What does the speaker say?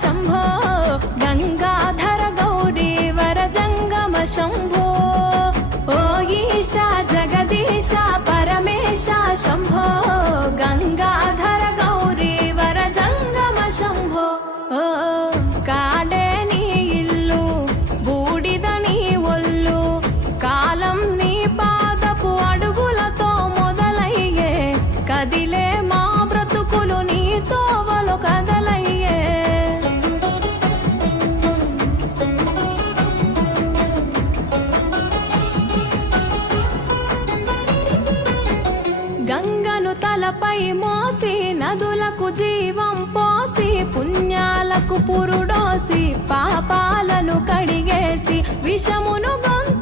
शम्भो गंगाधर गौरी वर जंगम शम्भो ओ ईशा जगदीशा परमेशा शम्भो गंगाधर गौरी वर जंगम शम्भो ओ काडे नी इल्लु बूडिद नी ఒళ్ళు కాలం నీ పాదపు అడుగులతో మొదలయ్యే కదిలే మా బ్రతుకులు నీ తోవలో కదలయ్యే గంగను తలపై మోసి నదులకు జీవం పోసి పుణ్యాలకు పురుడోసి పాపాలను కడిగేసి విషమును గొంతు